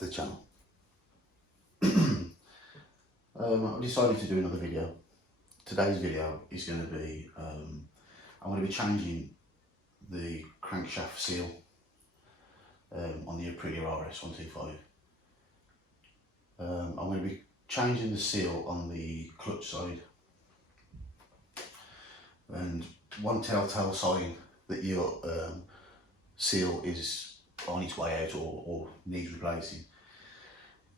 to the channel. I decided to do another video. Today's video is going to be, I'm going to be changing the crankshaft seal on the Aprilia RS125. I'm going to be changing the seal on the clutch side, and one telltale sign that your seal is on its way out or needs replacing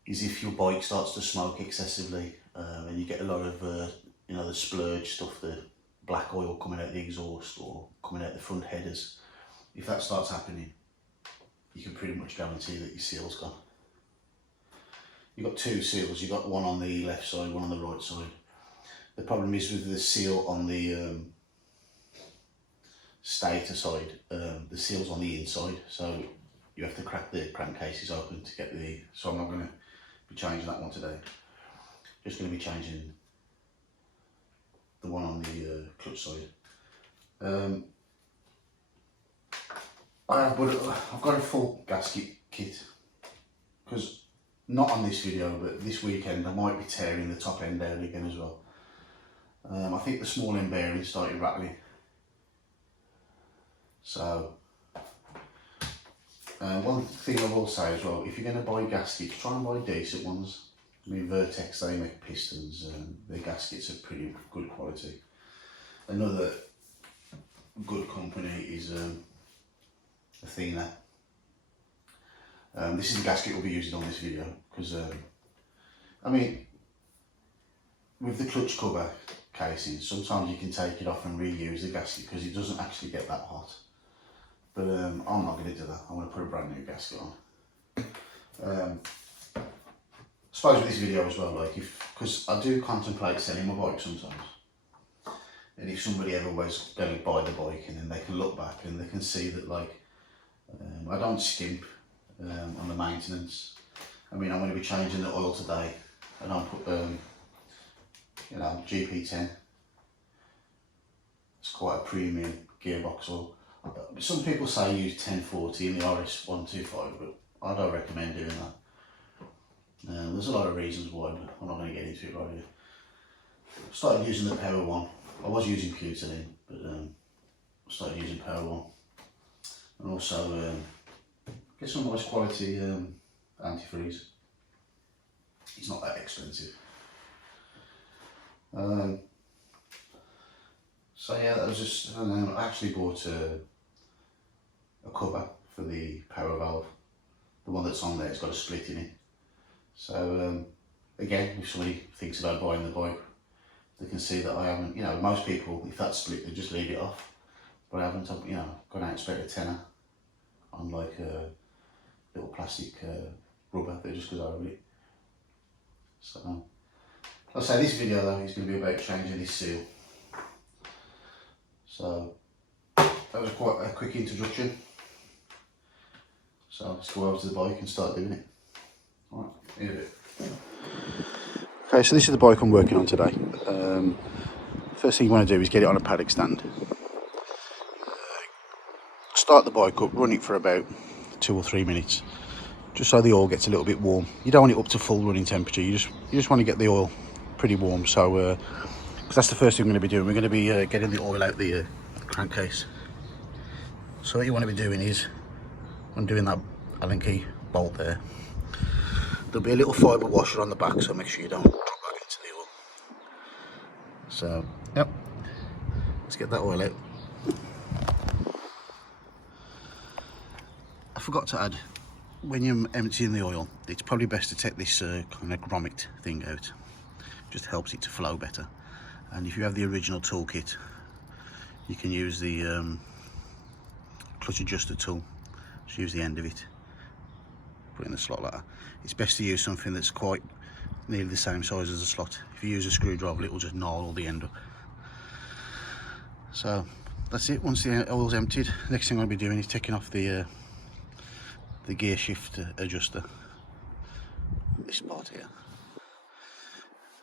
is if your bike starts to smoke excessively, and you get a lot of you know, the splurge stuff, the black oil coming out the exhaust or coming out the front headers. If that starts happening, you can pretty much guarantee that your seal's gone. You've got two seals, you've got one on the left side, one on the right side. The problem is with the seal on the stator side, the seal's on the inside, so you have to crack the crankcases open to get the, so I'm not going to be changing that one today. Just going to be changing the one on the clutch side. I've got a full gasket kit, because not on this video, but this weekend I might be tearing the top end out again as well. I think the small end bearing started rattling. So, one thing I will say as well, if you're going to buy gaskets, try and buy decent ones. I mean, Vertex, they make pistons, and their gaskets are pretty good quality. Another good company is Athena. This is the gasket we'll be using on this video, because I mean, with the clutch cover casing, sometimes you can take it off and reuse the gasket because it doesn't actually get that hot. But I'm not going to do that. I'm going to put a brand new gasket on. I suppose with this video as well, like, because I do contemplate selling my bike sometimes, and if somebody ever was going to buy the bike, and then they can look back and they can see that, like, I don't skimp on the maintenance. I mean, I'm going to be changing the oil today, and I'll put you know, GP10. It's quite a premium gearbox oil. Some people say use 1040 in the RS125, but I don't recommend doing that. There's a lot of reasons why, but I'm not going to get into it right here. I started using the Power One. I was using Putin, but I started using Power One, and also get some nice quality antifreeze. It's not that expensive. So yeah, that was just, I don't know, I actually bought a cover for the power valve. The one that's on there, it's got a split in it. So again, if somebody thinks about buying the bike, they can see that I haven't, you know, most people, if that's split, they just leave it off. But I haven't, you know, gone out and spent a tenner on like a little plastic rubber that just goes over it. So, I'll say this video though is going to be about changing this seal. So, that was quite a quick introduction. So, let's go over to the bike and start doing it. Alright, in a bit. Okay, so this is the bike I'm working on today. First thing you want to do is get it on a paddock stand. Start the bike up, run it for about 2 or 3 minutes, just so the oil gets a little bit warm. You don't want it up to full running temperature. You just want to get the oil pretty warm. So, because that's the first thing we're going to be doing. We're going to be getting the oil out the crankcase. So what you want to be doing is undoing that Allen key bolt there. There'll be a little fibre washer on the back, so make sure you don't drop that into the oil. So, yep, let's get that oil out. I forgot to add, when you're emptying the oil, it's probably best to take this kind of grommet thing out. Just helps it to flow better. And if you have the original toolkit, you can use the clutch adjuster tool. Just use the end of it, put it in the slot like that. It's best to use something that's quite nearly the same size as the slot. If you use a screwdriver, it will just gnaw all the end up. So that's it. Once the oil's emptied, next thing I'll be doing is taking off the gear shift adjuster, this part here,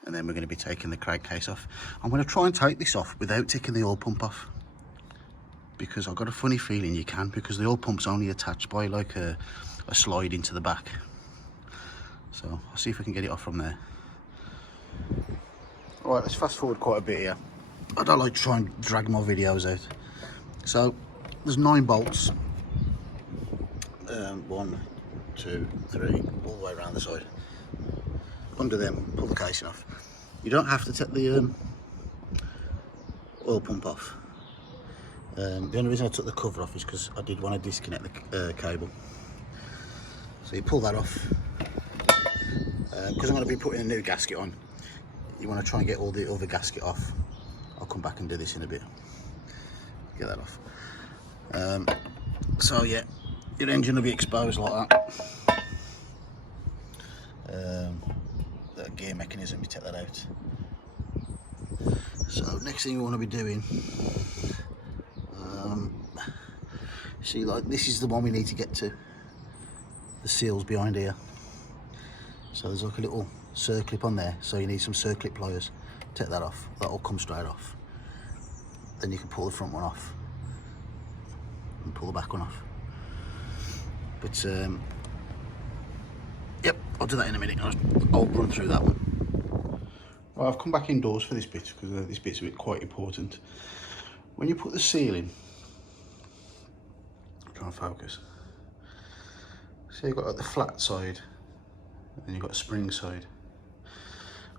and then we're going to be taking the crankcase off. I'm going to try and take this off without taking the oil pump off, because I've got a funny feeling you can, because the oil pump's only attached by like a slide into the back. So I'll see if we can get it off from there. Right, let's fast forward quite a bit here. I don't like to try and drag my videos out. So there's 9 bolts. 1, 2, 3, all the way around the side. Under them, pull the casing off. You don't have to take the oil pump off. The only reason I took the cover off is because I did want to disconnect the cable. So you pull that off. Because I'm going to be putting a new gasket on, you want to try and get all the other gasket off. I'll come back and do this in a bit. Get that off. So yeah, your engine will be exposed like that. The gear mechanism, you take that out. So next thing you want to be doing, see, like this is the one we need to get to. The seals behind here. So there's like a little circlip on there, so you need some circlip pliers. Take that off, that'll come straight off. Then you can pull the front one off and pull the back one off. But yep, I'll do that in a minute. I'll run through that one. Well, I've come back indoors for this bit because this bit's quite important. When you put the seal in, try and focus. So you've got like the flat side, and then you've got a spring side.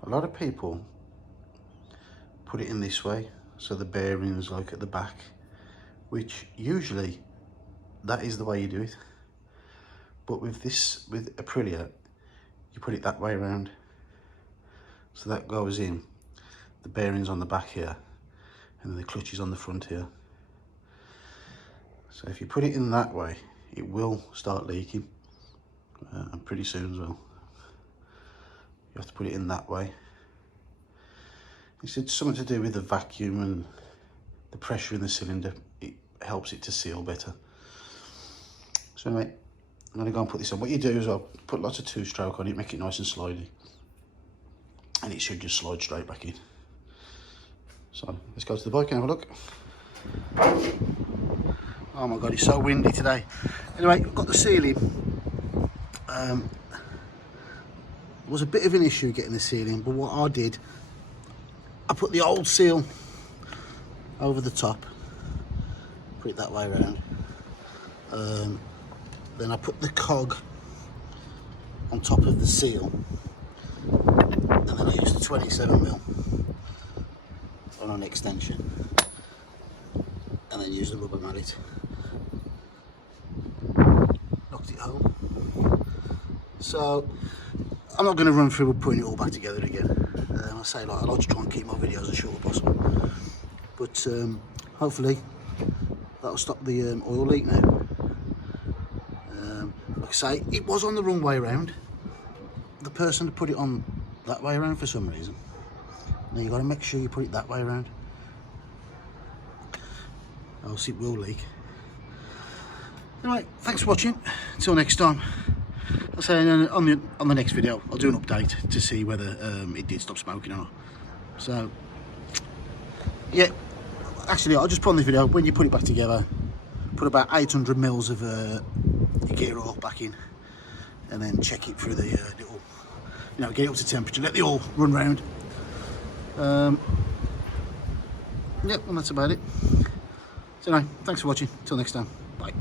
A lot of people put it in this way, so the bearings like at the back, which usually that is the way you do it. But with this, with Aprilia, you put it that way around. So that goes in, the bearings on the back here, and then the clutch is on the front here. So if you put it in that way, it will start leaking, and pretty soon as well. You have to put it in that way. It's something to do with the vacuum and the pressure in the cylinder. It helps it to seal better. So anyway, I'm going to go and put this on. What you do is I'll put lots of 2-stroke on it, make it nice and slidey, and it should just slide straight back in. So let's go to the bike and have a look. Oh my god, it's so windy today. Anyway, I've got the seal in. It was a bit of an issue getting the seal in, but what I did, I put the old seal over the top, put it that way around. Then I put the cog on top of the seal, and then I used the 27mm on an extension, and then used the rubber mallet. Knocked it home. So I'm not going to run through putting it all back together again. I say, like, I like to try and keep my videos as short as possible, but hopefully that'll stop the oil leak now. Like I say, it was on the wrong way around. The person put it on that way around for some reason. Now you've got to make sure you put it that way around, else it will leak. Anyway, thanks for watching. Until next time. I'll say on the next video I'll do an update to see whether it did stop smoking or not. So yeah, actually I'll just put on this video, when you put it back together, put about 800 mils of gear oil back in, and then check it through the little, you know, get it up to temperature, let the oil run round. Yep, and that's about it. So anyway, thanks for watching. Till next time, bye.